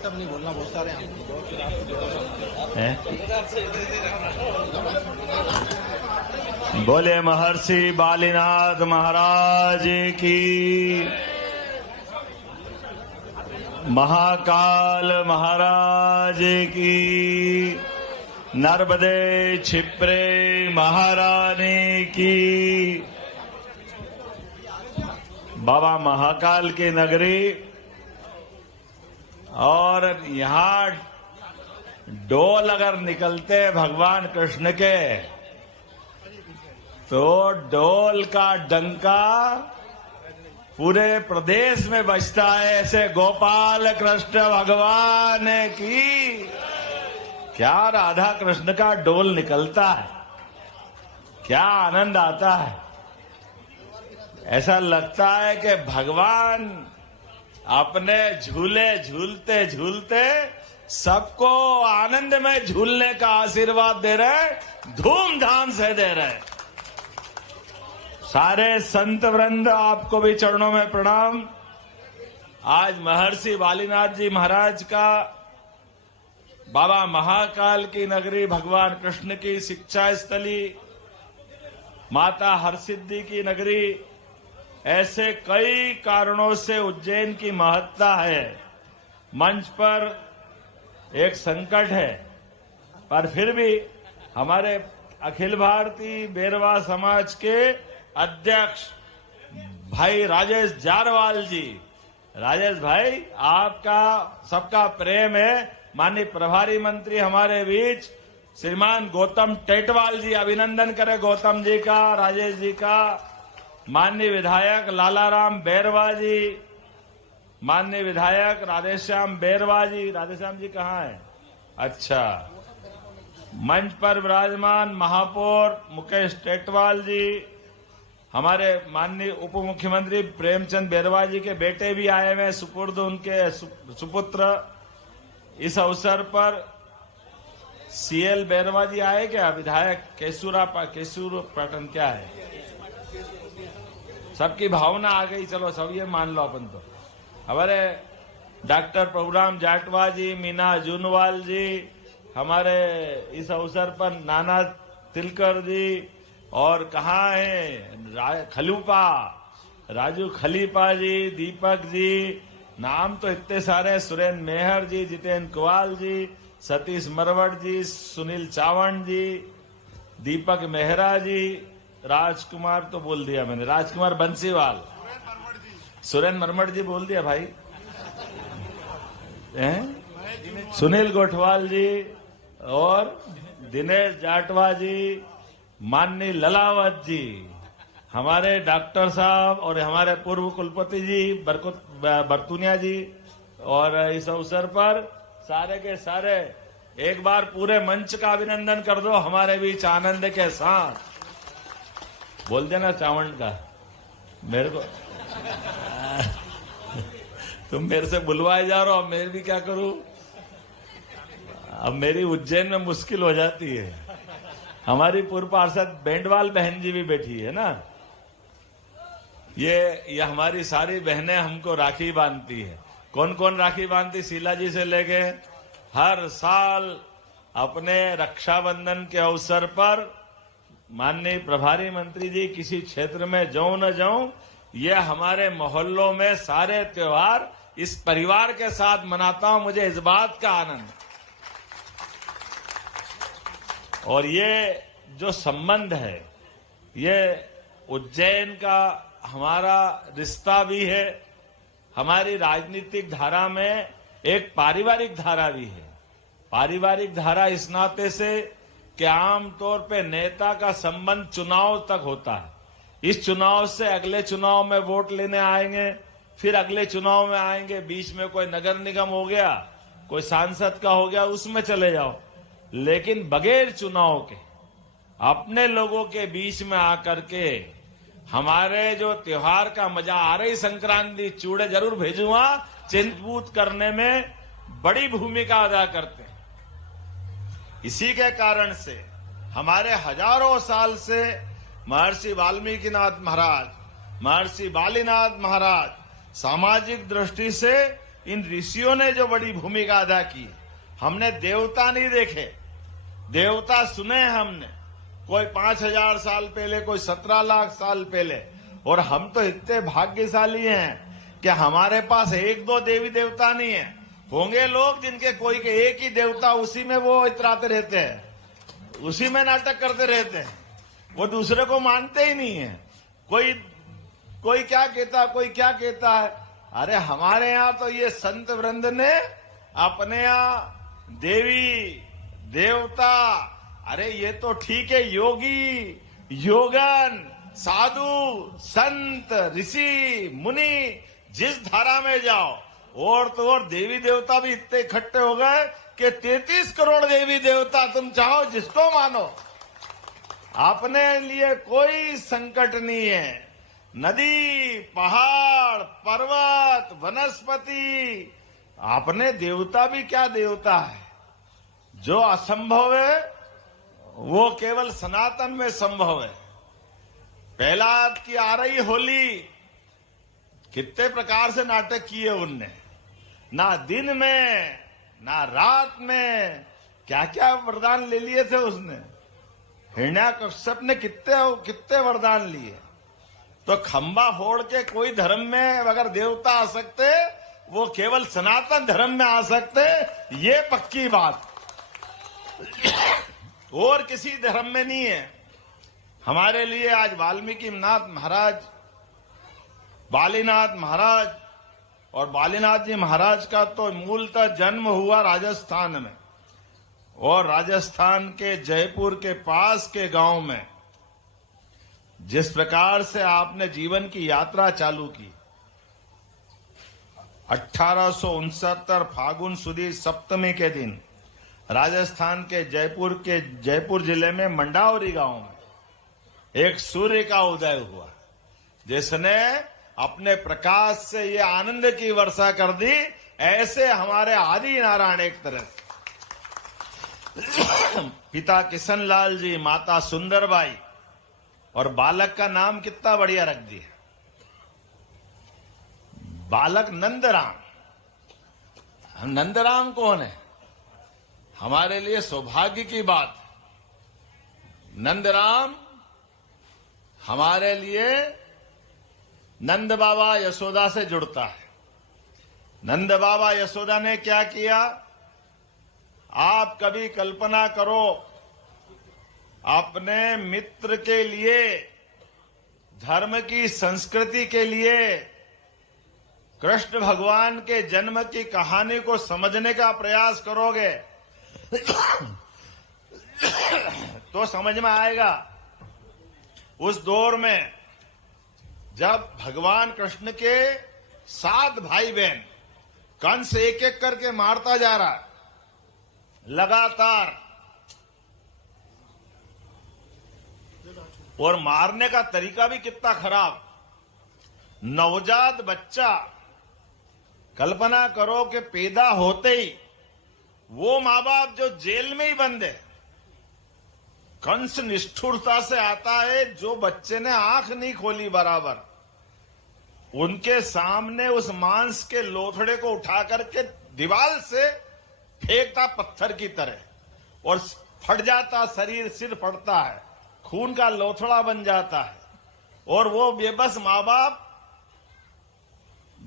सब नहीं बोलना, बहुत सारे हैं। बोले महर्षि बालीनाथ महाराज की, महाकाल महाराज की, नर्मदे क्षिप्रे महारानी की। बाबा महाकाल की नगरी, और यहाँ डोल अगर निकलते भगवान कृष्ण के तो डोल का डंका पूरे प्रदेश में बजता है। ऐसे गोपाल कृष्ण भगवान की, क्या राधा कृष्ण का डोल निकलता है, क्या आनंद आता है। ऐसा लगता है कि भगवान अपने झूले झूलते झूलते सबको आनंद में झूलने का आशीर्वाद दे रहे, धूमधाम से दे रहे। सारे संत वृंद आपको भी चरणों में प्रणाम। आज महर्षि बालीनाथ जी महाराज का, बाबा महाकाल की नगरी, भगवान कृष्ण की शिक्षा स्थली, माता हरसिद्धि की नगरी, ऐसे कई कारणों से उज्जैन की महत्ता है। मंच पर एक संकट है, पर फिर भी हमारे अखिल भारतीय बेरवा समाज के अध्यक्ष भाई राजेश जारवाल जी, राजेश भाई आपका सबका प्रेम है। माननीय प्रभारी मंत्री हमारे बीच श्रीमान गौतम टेटवाल जी, अभिनंदन करें गौतम जी का, राजेश जी का। माननीय विधायक लालाराम बैरवा जी, माननीय विधायक राधेश्याम बैरवा जी, राधेश्याम जी कहाँ हैं? अच्छा, मंच पर विराजमान महापौर मुकेश टेटवाल जी, हमारे माननीय उप मुख्यमंत्री प्रेमचंद बैरवा जी के बेटे भी आए हुए, सुपुर्द उनके सुपुत्र। इस अवसर पर सीएल बैरवा जी आए क्या? विधायक केसूर पाटन क्या है? सबकी भावना आ गई, चलो सब ये मान लो अपन तो। हमारे डॉक्टर प्रभुराम जाटवा जी, मीना जूनवाल जी, हमारे इस अवसर पर नाना तिलकर जी, और कहाँ है खलीफा, राजू खलीफा जी, दीपक जी, नाम तो इतने सारे, सुरेंद्र मेहर जी, जितेंद्र कुवाल जी, सतीश मरवट जी, सुनील चावण जी, दीपक मेहरा जी, राजकुमार तो बोल दिया मैंने, राजकुमार बंसीवाल, सुरेंद्र मरमट जी बोल दिया भाई, सुनील गोठवाल जी, और दिनेश जाटवा जी, माननीय ललावत जी, हमारे डॉक्टर साहब और हमारे पूर्व कुलपति जी बरतुनिया जी। और इस अवसर पर सारे के सारे एक बार पूरे मंच का अभिनंदन कर दो हमारे बीच आनंद के साथ। बोल देना चावंड का मेरे को तुम मेरे से बुलवाए जा रहे हो, अब मैं भी क्या करूं? अब मेरी उज्जैन में मुश्किल हो जाती है। हमारी पूर्व पार्षद बेंडवाल बहन जी भी बैठी है ना, ये हमारी सारी बहनें हमको राखी बांधती है। कौन कौन राखी बांधती? शीला जी से लेके हर साल अपने रक्षाबंधन के अवसर पर माननीय प्रभारी मंत्री जी किसी क्षेत्र में जाऊं न जाऊं, ये हमारे मोहल्लों में सारे त्योहार इस परिवार के साथ मनाता हूं, मुझे इस बात का आनंद। और ये जो संबंध है, ये उज्जैन का हमारा रिश्ता भी है, हमारी राजनीतिक धारा में एक पारिवारिक धारा भी है। पारिवारिक धारा इस नाते से कि आमतौर पे नेता का संबंध चुनाव तक होता है। इस चुनाव से अगले चुनाव में वोट लेने आएंगे, फिर अगले चुनाव में आएंगे, बीच में कोई नगर निगम हो गया, कोई सांसद का हो गया, उसमें चले जाओ। लेकिन बगैर चुनाव के अपने लोगों के बीच में आकर के हमारे जो त्योहार का मजा आ रही, संक्रांति चूड़े जरूर भेजूंगा, चिंतबूत करने में बड़ी भूमिका अदा करते हैं। इसी के कारण से हमारे हजारों साल से महर्षि वाल्मीकिनाथ महाराज, महर्षि बालीनाथ महाराज सामाजिक दृष्टि से इन ऋषियों ने जो बड़ी भूमिका अदा की। हमने देवता नहीं देखे, देवता सुने हमने, कोई 5,000 साल पहले, कोई 17 लाख साल पहले। और हम तो इतने भाग्यशाली हैं कि हमारे पास एक दो देवी देवता नहीं है। होंगे लोग जिनके कोई के एक ही देवता, उसी में वो इतराते रहते हैं, उसी में नाटक करते रहते हैं, वो दूसरे को मानते ही नहीं है। कोई क्या कहता, कोई क्या कहता है। अरे हमारे यहाँ तो ये संत वृंद ने अपने यहाँ देवी देवता, अरे ये तो ठीक है, योगी योगन साधु संत ऋषि मुनि, जिस धारा में जाओ और तो और देवी देवता भी इतने इकट्ठे हो गए कि 33 करोड़ देवी देवता तुम चाहो जिसको मानो, अपने लिए कोई संकट नहीं है। नदी पहाड़ पर्वत वनस्पति, अपने देवता भी क्या देवता है। जो असंभव है वो केवल सनातन में संभव है। प्रहलाद की आ रही होली, कितने प्रकार से नाटक किए उनने, ना दिन में ना रात में, क्या क्या वरदान ले लिए थे उसने। हिरण्याकश्यप ने कितने वरदान लिए। तो खंबा फोड़ के कोई धर्म में अगर देवता आ सकते, वो केवल सनातन धर्म में आ सकते, ये पक्की बात। और किसी धर्म में नहीं है। हमारे लिए आज वाल्मीकि नाथ महाराज, बालीनाथ महाराज, और बालीनाथ जी महाराज का तो मूलतः जन्म हुआ राजस्थान में, और राजस्थान के जयपुर के पास के गांव में। जिस प्रकार से आपने जीवन की यात्रा चालू की, 1869 फागुन सुदी सप्तमी के दिन राजस्थान के जयपुर जिले में मंडावरी गांव में एक सूर्य का उदय हुआ, जिसने अपने प्रकाश से ये आनंद की वर्षा कर दी। ऐसे हमारे आदि नारायण एक तरह से पिता किशनलाल जी, माता सुंदरबाई, और बालक का नाम कितना बढ़िया रख दिया, बालक नंदराम। नंदराम कौन है? हमारे लिए सौभाग्य की बात। नंदराम हमारे लिए नंद बाबा यशोदा से जुड़ता है। नंद बाबा यशोदा ने क्या किया? आप कभी कल्पना करो, अपने मित्र के लिए, धर्म की संस्कृति के लिए, कृष्ण भगवान के जन्म की कहानी को समझने का प्रयास करोगे तो समझ में आएगा। उस दौर में जब भगवान कृष्ण के 7 भाई बहन, कंस एक एक करके मारता जा रहा है लगातार, और मारने का तरीका भी कितना खराब। नवजात बच्चा, कल्पना करो कि पैदा होते ही वो माँ बाप जो जेल में ही बंद है, कंस निष्ठुरता से आता है, जो बच्चे ने आंख नहीं खोली बराबर, उनके सामने उस मांस के लोथड़े को उठा करके दीवार से फेंकता पत्थर की तरह, और फट जाता शरीर, सिर फटता है, खून का लोथड़ा बन जाता है। और वो बेबस माँ बाप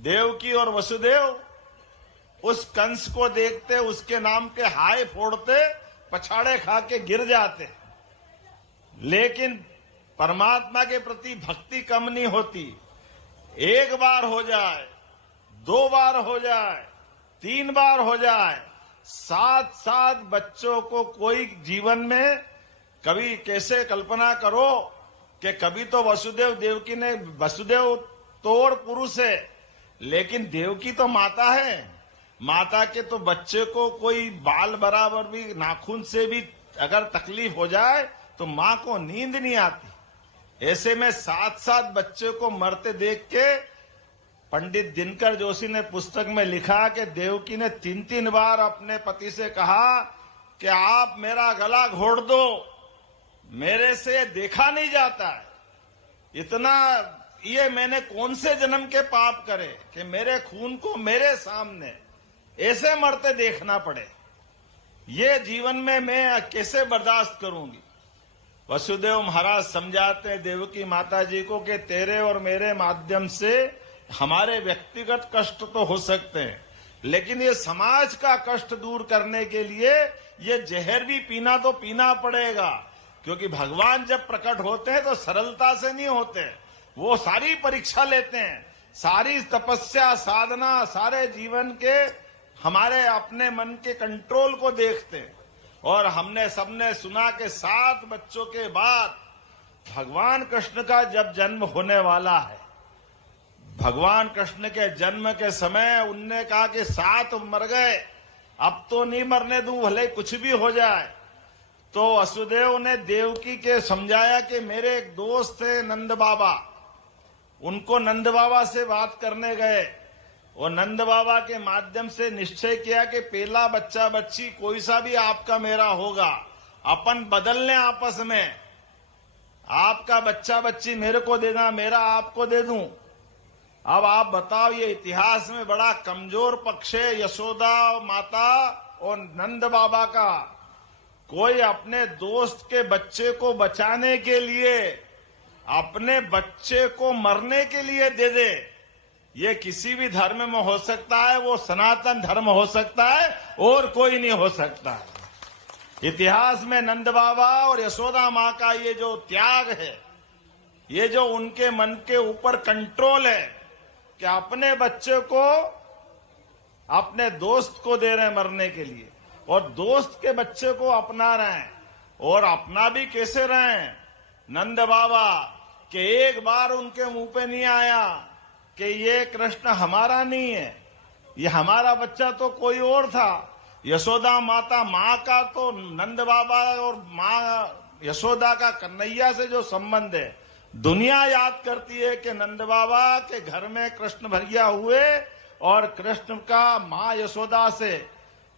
देवकी और वसुदेव उस कंस को देखते, उसके नाम के हाय फोड़ते, पछाड़े खा के गिर जाते। लेकिन परमात्मा के प्रति भक्ति कम नहीं होती। एक बार हो जाए, 2 बार हो जाए, 3 बार हो जाए, 7 बच्चों को कोई जीवन में कभी कैसे कल्पना करो कि कभी तो वसुदेव देवकी ने, वसुदेव तो और पुरुष है, लेकिन देवकी तो माता है। माता के तो बच्चे को कोई बाल बराबर भी, नाखून से भी अगर तकलीफ हो जाए तो मां को नींद नहीं आती। ऐसे में 7 बच्चे को मरते देख के पंडित दिनकर जोशी ने पुस्तक में लिखा कि देवकी ने 3 बार अपने पति से कहा कि आप मेरा गला घोट दो, मेरे से देखा नहीं जाता है, ये मैंने कौन से जन्म के पाप करे कि मेरे खून को मेरे सामने ऐसे मरते देखना पड़े। ये जीवन में मैं कैसे बर्दाश्त करूंगी। वसुदेव महाराज समझाते हैं देवकी माता जी को कि तेरे और मेरे माध्यम से हमारे व्यक्तिगत कष्ट तो हो सकते हैं, लेकिन ये समाज का कष्ट दूर करने के लिए ये जहर भी पीना तो पीना पड़ेगा, क्योंकि भगवान जब प्रकट होते हैं तो सरलता से नहीं होते, वो सारी परीक्षा लेते हैं, सारी तपस्या साधना सारे जीवन के हमारे अपने मन के कंट्रोल को देखते हैं। और हमने सबने सुना कि 7 बच्चों के बाद भगवान कृष्ण का जब जन्म होने वाला है, भगवान कृष्ण के जन्म के समय उनने कहा कि 7 मर गए, अब तो नहीं मरने दूं, भले कुछ भी हो जाए। तो वसुदेव ने देवकी के समझाया कि मेरे एक दोस्त थे नंद बाबा, उनको नंद बाबा से बात करने गए और नंद बाबा के माध्यम से निश्चय किया कि पहला बच्चा बच्ची कोई सा भी आपका मेरा होगा, अपन बदल लें आपस में, आपका बच्चा बच्ची मेरे को देना, मेरा आपको दे दूं। अब आप बताओ, ये इतिहास में बड़ा कमजोर पक्ष है यशोदा माता और नंद बाबा का। कोई अपने दोस्त के बच्चे को बचाने के लिए अपने बच्चे को मरने के लिए दे दे, ये किसी भी धर्म में हो सकता है, वो सनातन धर्म हो सकता है और कोई नहीं हो सकता है। इतिहास में नंद बाबा और यशोदा माँ का ये जो त्याग है, ये जो उनके मन के ऊपर कंट्रोल है कि अपने बच्चे को अपने दोस्त को दे रहे हैं मरने के लिए, और दोस्त के बच्चे को अपना रहे हैं, और अपना भी कैसे रहे हैं नंद बाबा कि एक बार उनके मुंह पे नहीं आया कि ये कृष्ण हमारा नहीं है, ये हमारा बच्चा तो कोई और था। यशोदा माता माँ का तो नंद बाबा और माँ यशोदा का कन्हैया से जो संबंध है, दुनिया याद करती है कि नंद बाबा के घर में कृष्ण भैया हुए, और कृष्ण का माँ यशोदा से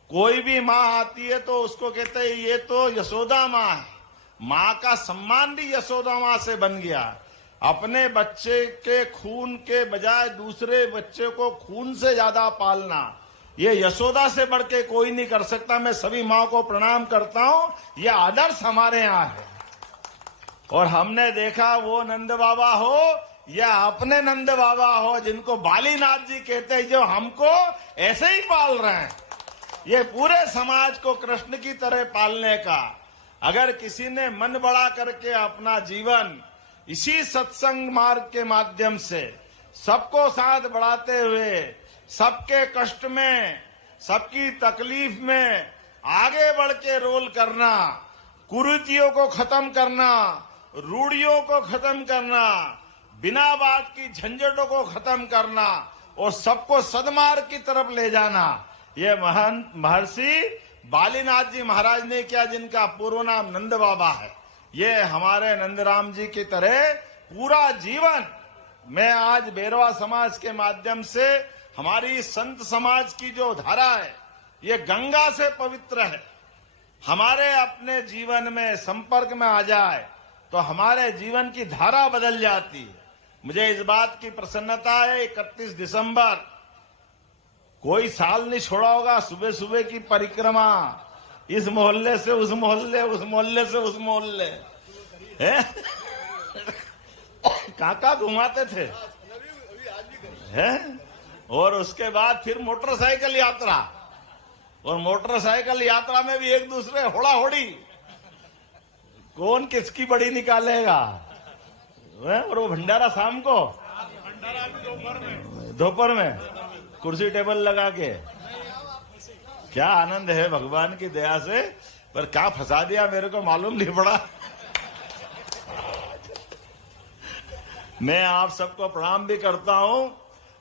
कोई भी माँ आती है तो उसको कहते हैं ये तो यशोदा माँ है। माँ का सम्मान भी यशोदा माँ से बन गया। अपने बच्चे के खून के बजाय दूसरे बच्चे को खून से ज्यादा पालना, ये यशोदा से बढ़ के कोई नहीं कर सकता। मैं सभी माँ को प्रणाम करता हूँ, ये आदर्श हमारे यहाँ है। और हमने देखा वो नंद बाबा हो या अपने नंद बाबा हो, जिनको बालीनाथ जी कहते हैं, जो हमको ऐसे ही पाल रहे हैं, ये पूरे समाज को कृष्ण की तरह पालने का। अगर किसी ने मन बड़ा करके अपना जीवन इसी सत्संग मार्ग के माध्यम से सबको साथ बढ़ाते हुए, सबके कष्ट में, सबकी तकलीफ में आगे बढ़ के रोल करना, कुरीतियों को खत्म करना, रूढ़ियों को खत्म करना, बिना बात की झंझटों को खत्म करना और सबको सदमार्ग की तरफ ले जाना, ये महंत महर्षि बालीनाथ जी महाराज ने किया, जिनका पूर्व नाम नंद बाबा है। ये हमारे नंदराम जी की तरह पूरा जीवन मैं आज बेरवा समाज के माध्यम से, हमारी संत समाज की जो धारा है ये गंगा से पवित्र है। हमारे अपने जीवन में संपर्क में आ जाए तो हमारे जीवन की धारा बदल जाती है। मुझे इस बात की प्रसन्नता है, 31 दिसंबर कोई साल नहीं छोड़ा होगा, सुबह सुबह की परिक्रमा, इस मोहल्ले से उस मोहल्ले, उस मोहल्ले से उस मोहल्ले, काका घुमाते थे हैं। और उसके बाद फिर मोटरसाइकिल यात्रा, और मोटरसाइकिल यात्रा में भी एक दूसरे होड़ा होड़ी, कौन किसकी बड़ी निकालेगा। और वो भंडारा शाम को, दोपहर में कुर्सी टेबल लगा के, क्या आनंद है भगवान की दया से। पर क्या फंसा दिया मेरे को मालूम नहीं पड़ा। मैं आप सबको प्रणाम भी करता हूं,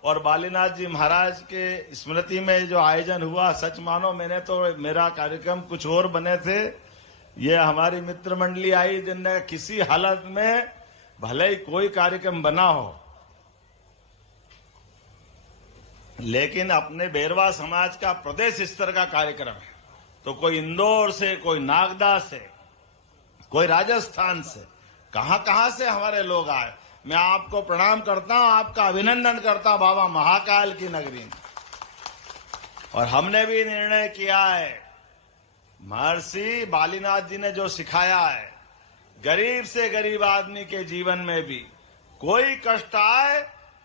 और बालीनाथ जी महाराज के स्मृति में जो आयोजन हुआ, सच मानो मैंने तो, मेरा कार्यक्रम कुछ और बने थे, ये हमारी मित्र मंडली आई जिनने किसी हालत में, भले ही कोई कार्यक्रम बना हो, लेकिन अपने बेरवा समाज का प्रदेश स्तर का कार्यक्रम है, तो कोई इंदौर से, कोई नागदा से, कोई राजस्थान से, कहां कहां से हमारे लोग आए। मैं आपको प्रणाम करता हूं, आपका अभिनंदन करता हूं बाबा महाकाल की नगरी में। और हमने भी निर्णय किया है, महर्षि बालीनाथ जी ने जो सिखाया है, गरीब से गरीब आदमी के जीवन में भी कोई कष्ट आए,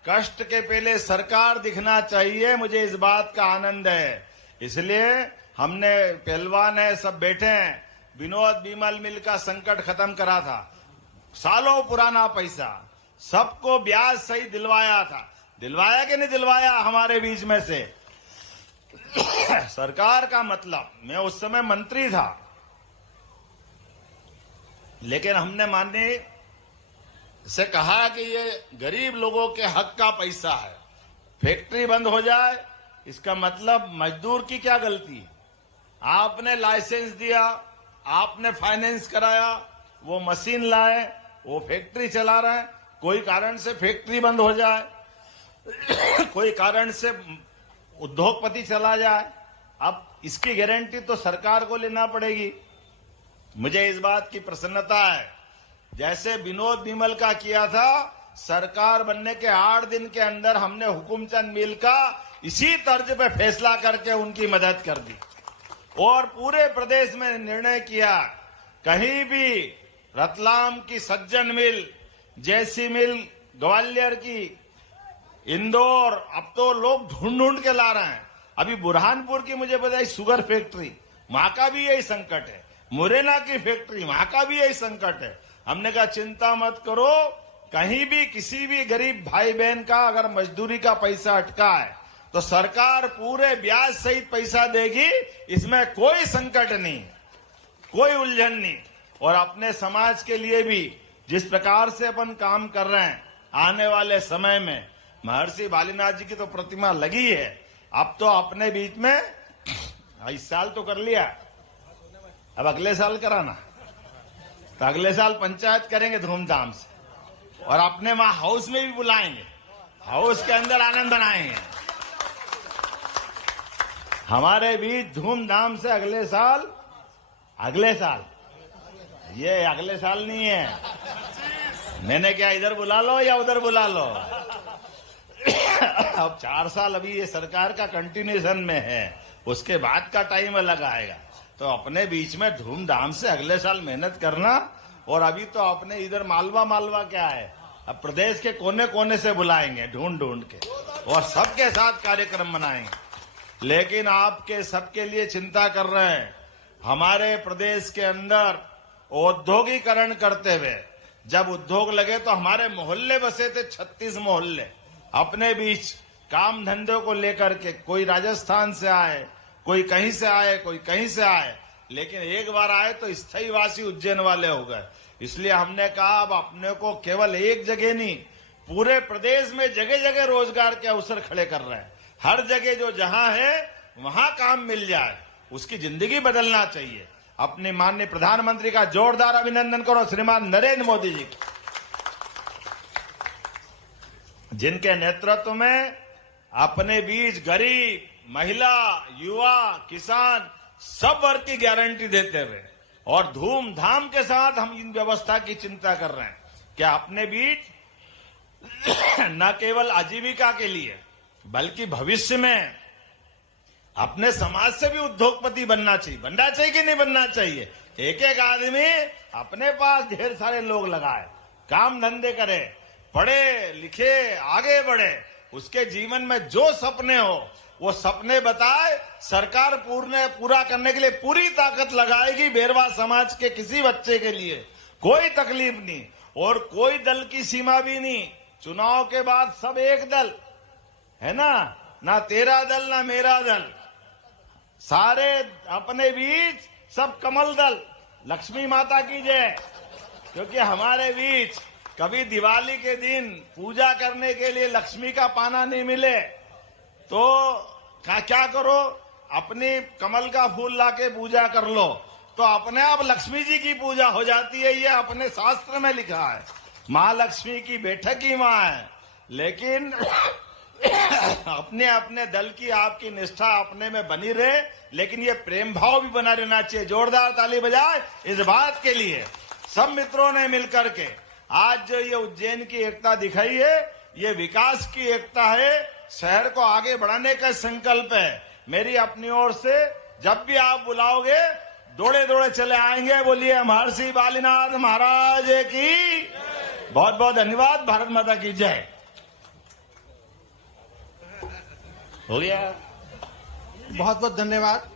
कष्ट के पहले सरकार दिखना चाहिए। मुझे इस बात का आनंद है, इसलिए हमने पहलवान है, सब बैठे हैं, विनोद बीमल मिल का संकट खत्म करा था, सालों पुराना पैसा सबको ब्याज सही दिलवाया था। दिलवाया कि नहीं दिलवाया हमारे बीच में से? सरकार का मतलब, मैं उस समय मंत्री था, लेकिन हमने माननीय से कहा कि ये गरीब लोगों के हक का पैसा है, फैक्ट्री बंद हो जाए इसका मतलब मजदूर की क्या गलती? आपने लाइसेंस दिया, आपने फाइनेंस कराया, वो मशीन लाए, वो फैक्ट्री चला रहे हैं, कोई कारण से फैक्ट्री बंद हो जाए, कोई कारण से उद्योगपति चला जाए, अब इसकी गारंटी तो सरकार को लेना पड़ेगी। मुझे इस बात की प्रसन्नता है, जैसे विनोद बिमल का किया था, सरकार बनने के 8 दिन के अंदर हमने हुकुमचंद मिल का इसी तर्ज पे फैसला करके उनकी मदद कर दी। और पूरे प्रदेश में निर्णय किया, कहीं भी रतलाम की सज्जन मिल, जैसी मिल, ग्वालियर की, इंदौर, अब तो लोग ढूंढ ढूंढ के ला रहे हैं। अभी बुरहानपुर की मुझे बताई शुगर फैक्ट्री, वहां का भी यही संकट है। मुरैना की फैक्ट्री, वहां का भी यही संकट है। हमने कहा चिंता मत करो, कहीं भी किसी भी गरीब भाई बहन का अगर मजदूरी का पैसा अटका है तो सरकार पूरे ब्याज सहित पैसा देगी, इसमें कोई संकट नहीं, कोई उलझन नहीं। और अपने समाज के लिए भी जिस प्रकार से अपन काम कर रहे हैं, आने वाले समय में महर्षि बालीनाथ जी की तो प्रतिमा लगी है, अब तो अपने बीच में इस साल तो कर लिया, अब अगले साल कराना, तो अगले साल पंचायत करेंगे धूमधाम से, और अपने वहां हाउस में भी बुलाएंगे, हाउस के अंदर आनंद बनाएंगे। हमारे बीच धूमधाम से अगले साल ये अगले साल नहीं है, मैंने क्या इधर बुला लो या उधर बुला लो। अब 4 साल अभी ये सरकार का कंटिन्यूएशन में है, उसके बाद का टाइम अलग आएगा, तो अपने बीच में धूमधाम से अगले साल मेहनत करना। और अभी तो अपने इधर मालवा क्या है, अब प्रदेश के कोने कोने से बुलाएंगे ढूंढ ढूंढ के, और सबके साथ कार्यक्रम मनाएंगे। लेकिन आपके सबके लिए चिंता कर रहे हैं, हमारे प्रदेश के अंदर औद्योगिकरण करते हुए जब उद्योग लगे तो हमारे मोहल्ले बसे थे, 36 मोहल्ले अपने बीच काम धंधों को लेकर के, कोई राजस्थान से आए, कोई कहीं से आए, कोई कहीं से आए, लेकिन एक बार आए तो स्थायी वासी उज्जैन वाले हो गए। इसलिए हमने कहा अब अपने को केवल एक जगह नहीं, पूरे प्रदेश में जगह जगह रोजगार के अवसर खड़े कर रहे हैं। हर जगह जो जहां है वहां काम मिल जाए, उसकी जिंदगी बदलना चाहिए। अपने माननीय प्रधानमंत्री का जोरदार अभिनंदन करो, श्रीमान नरेंद्र मोदी जी, जिनके नेतृत्व में अपने बीच गरीब, महिला, युवा, किसान सब वर्ग की गारंटी देते हुए और धूमधाम के साथ हम इन व्यवस्था की चिंता कर रहे हैं कि अपने बीच न केवल आजीविका के लिए बल्कि भविष्य में अपने समाज से भी उद्योगपति बनना चाहिए कि नहीं बनना चाहिए। एक एक आदमी अपने पास ढेर सारे लोग लगाए, काम धंधे करे, पढ़े लिखे आगे बढ़े, उसके जीवन में जो सपने हो वो सपने बताए, सरकार पूरा करने के लिए पूरी ताकत लगाएगी। बेरवा समाज के किसी बच्चे के लिए कोई तकलीफ नहीं, और कोई दल की सीमा भी नहीं। चुनाव के बाद सब एक दल है ना तेरा दल ना मेरा दल, सारे अपने बीच सब कमल दल। लक्ष्मी माता की जय। क्योंकि हमारे बीच कभी दिवाली के दिन पूजा करने के लिए लक्ष्मी का पाना नहीं मिले तो क्या करो, अपनी कमल का फूल लाके पूजा कर लो, तो अपने आप लक्ष्मी जी की पूजा हो जाती है। ये अपने शास्त्र में लिखा है, माँ लक्ष्मी की बैठक ही माँ है। लेकिन अपने अपने दल की आपकी निष्ठा अपने में बनी रहे, लेकिन ये प्रेम भाव भी बना रहना चाहिए। जोरदार ताली बजाए इस बात के लिए सब मित्रों ने मिलकर के। आज जो ये उज्जैन की एकता दिखाई है, ये विकास की एकता है, शहर को आगे बढ़ाने का संकल्प है। मेरी अपनी ओर से जब भी आप बुलाओगे दौड़े दौड़े चले आएंगे। बोलिए महर्षि वालीनाथ महाराज की बहुत बहुत धन्यवाद। भारत माता की जय। हो गया। बहुत बहुत धन्यवाद।